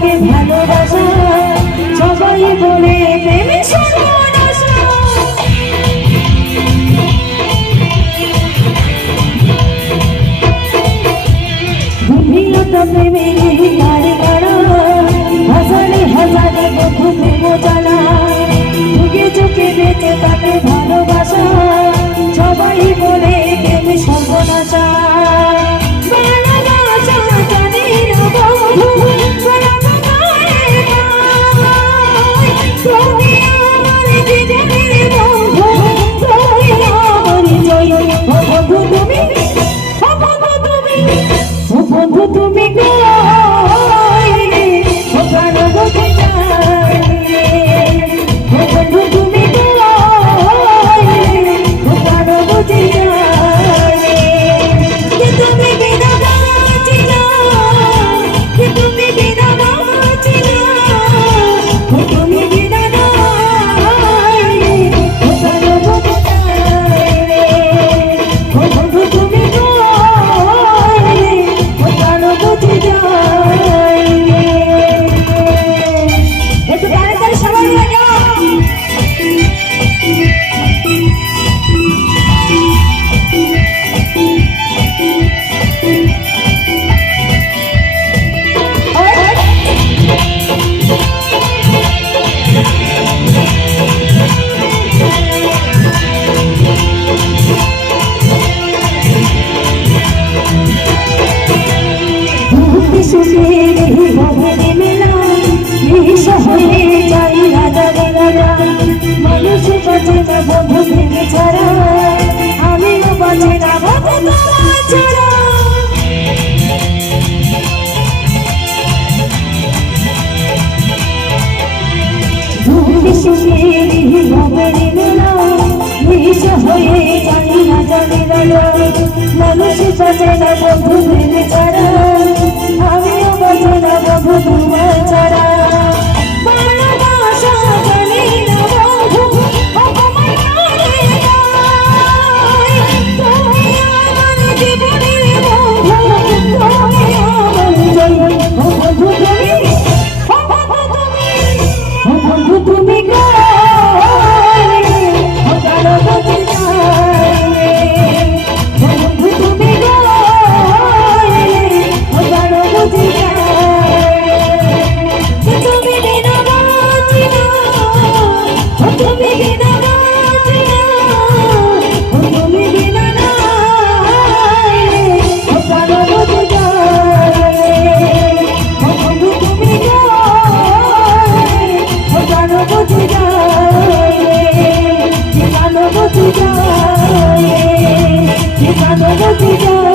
তাকে ভালোবাসা সবাই বলে প্রেমে সর্বনাশা। দুনিয়াটা প্রেমে গাড়ি গাড়া হাজারে হাজারে বন্ধু প্রেম জানা যুগে যুগে বেঁচে তাকে ভালোবাসা সবাই বলে প্রেমে সর্বনাশা। বন্ধু তুমি মানুষ বাঁচে না বন্ধু ভেঙে ছাড়া আমিও বাঁচে না বন্ধু তোমার ছাড়া। মানুষ বাঁচে না বন্ধু ভেঙে ছাড়া আমিও বাঁচে না বন্ধু তোমার ছাড়া। Jangan